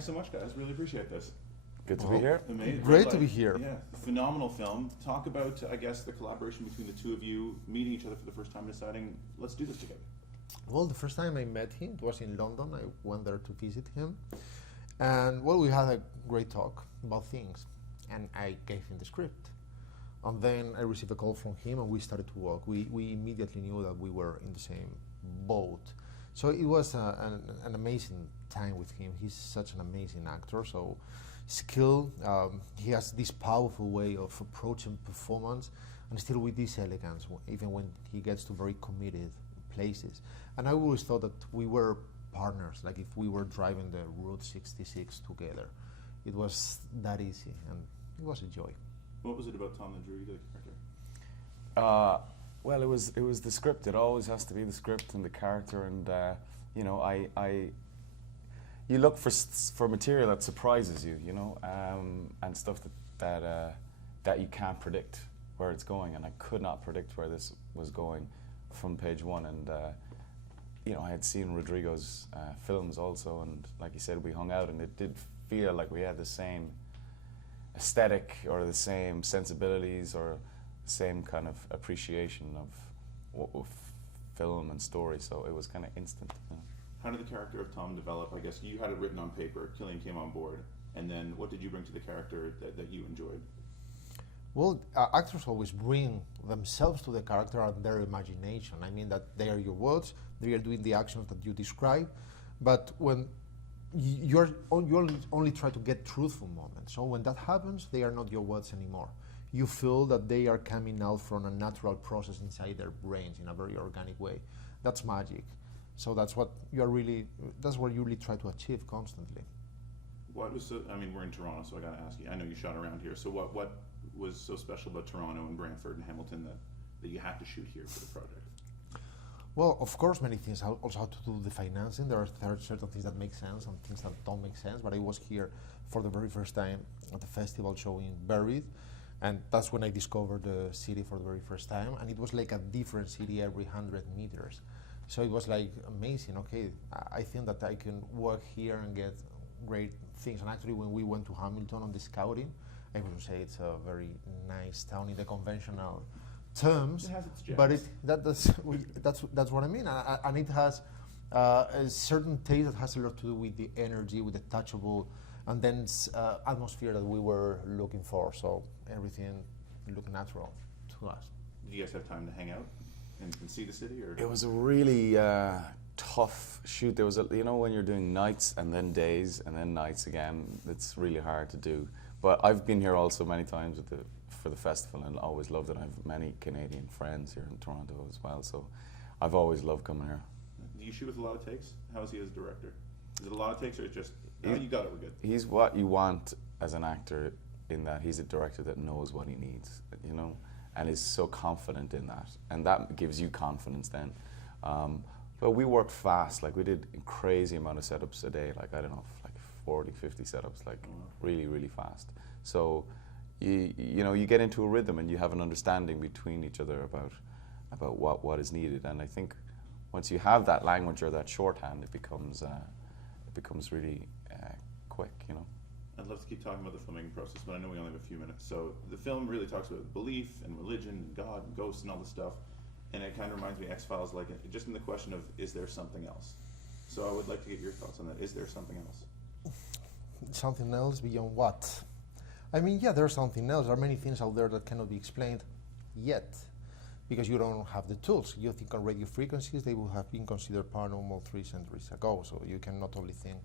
thanks so much, guys. Really appreciate this. Good to be here. Amazing. Great to be here. Yeah, phenomenal film. Talk about, I guess, the collaboration between the two of you, meeting each other for the first time, deciding, let's do this together. Well, the first time I met him, it was in London. I went there to visit him. And, well, we had a great talk about things. And I gave him the script. And then I received a call from him, and we started to work. We immediately knew that we were in the same boat. So it was an amazing time with him. He's such an amazing actor. So skilled. He has this powerful way of approaching performance, and still with this elegance, even when he gets to very committed places. And I always thought that we were partners, like if we were driving the Route 66 together. It was that easy, and it was a joy. What was it about Tom that drew you to the character? Well, it was the script. It always has to be the script and the character, and you know, you look for material that surprises you, you know, and stuff that you can't predict where it's going, and I could not predict where this was going from page one. And you know, I had seen Rodrigo's films also, and like you said, we hung out, and it did feel like we had the same aesthetic or the same sensibilities or the same kind of appreciation of film and story. So it was kind of instant. You know. How did the character of Tom develop? I guess you had it written on paper, Cillian came on board, and then what did you bring to the character that you enjoyed? Well, actors always bring themselves to the character and their imagination. I mean that they are your words, they are doing the actions that you describe, but when you only try to get truthful moments. So when that happens, they are not your words anymore. You feel that they are coming out from a natural process inside their brains in a very organic way. That's magic. So that's what you really try to achieve constantly. What was so, I mean, we're in Toronto, so I gotta ask you, I know you shot around here, so what was so special about Toronto and Brantford and Hamilton that you had to shoot here for the project? Well, of course, many things also have to do with the financing. There are certain things that make sense and things that don't make sense, but I was here for the very first time at the festival showing Buried, and that's when I discovered the city for the very first time, and it was like a different city every 100 meters. So it was like amazing. Okay, I think that I can work here and get great things. And actually, when we went to Hamilton on the scouting, I would say it's a very nice town in the conventional terms, it has its gems. But that's what I mean, and it has a certain taste that has a lot to do with the energy, with the touchable, and then atmosphere that we were looking for. So everything looked natural to us. Did you guys have time to hang out and see the city? Or? It was a really tough shoot. There was you know, when you're doing nights and then days and then nights again, it's really hard to do. But I've been here also many times for the festival, and always loved it. I have many Canadian friends here in Toronto as well, so I've always loved coming here. Do you shoot with a lot of takes? How is he as a director? Is it a lot of takes, or it's just, you got it, we're good? He's what you want as an actor, in that he's a director that knows what he needs, you know, and is so confident in that, and that gives you confidence then. But we worked fast, like we did a crazy amount of setups a day, like I don't know, like 40, 50 setups, like really, really fast. So you know, you get into a rhythm and you have an understanding between each other about what is needed. And I think once you have that language or that shorthand, it becomes really quick, you know. I'd love to keep talking about the filmmaking process, but I know we only have a few minutes. So the film really talks about belief and religion and God and ghosts and all this stuff, and it kind of reminds me of X-Files, like just in the question of, is there something else? So I would like to get your thoughts on that. Is there something else? Something else beyond what? I mean, yeah, there's something else. There are many things out there that cannot be explained yet, because you don't have the tools. You think on radio frequencies, they would have been considered paranormal 3 centuries ago, so you cannot only think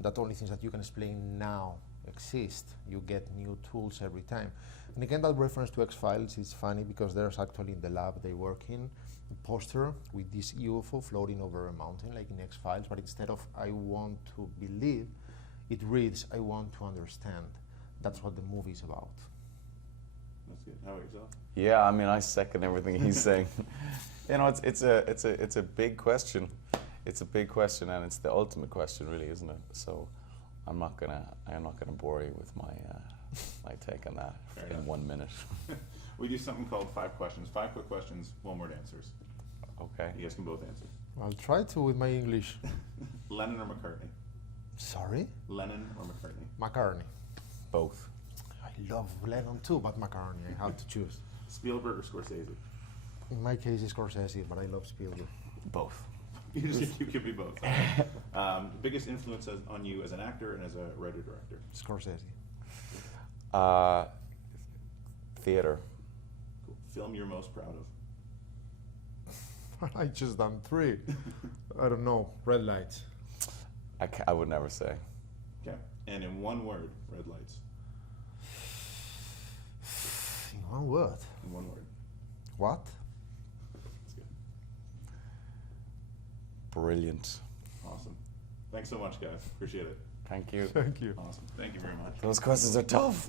that only things that you can explain now exist. You get new tools every time. And again, that reference to X-Files is funny, because there's actually in the lab they work in a poster with this UFO floating over a mountain, like in X-Files, but instead of "I want to believe," it reads "I want to understand." That's what the movie is about. That's good. How about yourself? Yeah, I mean, I second everything he's saying. You know, it's a big question. It's a big question, and it's the ultimate question, really, isn't it? So, I'm not gonna bore you with my take on that in 1 minute. We do something called 5 questions. 5 quick questions, 1 word answers. Okay. You guys can both answer. I'll try to with my English. Lennon or McCartney? Sorry? Lennon or McCartney? McCartney. Both. I love Lennon too, but McCartney. I have to choose. Spielberg or Scorsese? In my case, it's Scorsese, but I love Spielberg. Both. You could be both. Biggest influence on you as an actor and as a writer-director? Scorsese. Theater. Cool. Film you're most proud of? I just done 3. I don't know. Red lights. I would never say. Okay. And in one word, red lights. In one word. In one word. What? That's good. Brilliant. Awesome. Thanks so much, guys. Appreciate it. Thank you. Thank you. Awesome. Thank you very much. Those questions are tough.